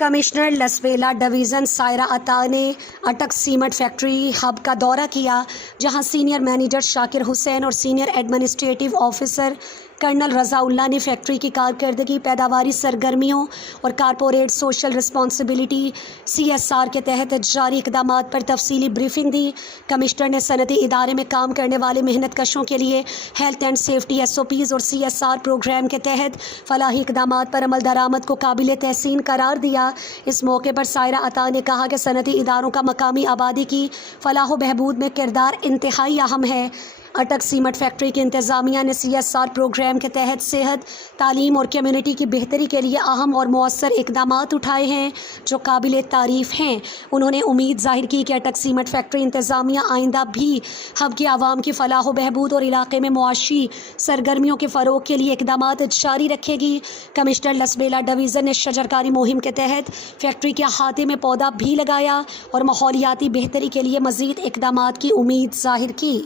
Commissioner लसवेला division Saira अता ने अटक सीमेंट फैक्ट्री हब का दौरा किया, जहां सीनियर मैनेजर शाकिर हुसैन और सीनियर एडमिनिस्ट्रेटिव ऑफिसर कर्नल रज़ाउल्लाह ने फैक्ट्री की कारकर्दगी, पैदावारी सरगर्मियों और कारपोरेट सोशल रिस्पॉन्सिबिलिटी CSR के तहत जारी इक़दामात पर तफसीली ब्रीफिंग दी। कमिश्नर ने सनती इदारे में काम करने वाले मेहनत कशों के लिए हेल्थ एंड सेफ्टी SOPs और CSR प्रोग्राम के तहत फलाही इक़दामात पर अमल दरामद को काबिल तहसीन करार दिया। इस मौके पर सायरा अता ने कहा कि सनती इदारों का मकामी आबादी की फलाह बहबूद में किरदार इंतहाई अहम है। अटक सीमेंट फैक्ट्री की इंतज़ामिया ने CSR प्रोग्राम के तहत सेहत, तालीम और कम्युनिटी की बेहतरी के लिए अहम और मौसर इक़दामात उठाए हैं, जो काबिल तारीफ़ हैं। उन्होंने उम्मीद ज़ाहिर की कि अटक सीमेंट फैक्ट्री इंतज़ामिया आइंदा भी हब के आवाम की फलाह व बहबूद और इलाके में मुआशी सरगर्मियों के फ़रोग़ के लिए इक़दामात जारी रखेगी। कमिश्नर लसवेला डिवीज़न ने शजरकारी मुहिम के तहत फैक्ट्री के अहाते में पौधा भी लगाया और माहौलियाती बेहतरी के लिए मज़ीद इक़दामात की उम्मीद ज़ाहिर की।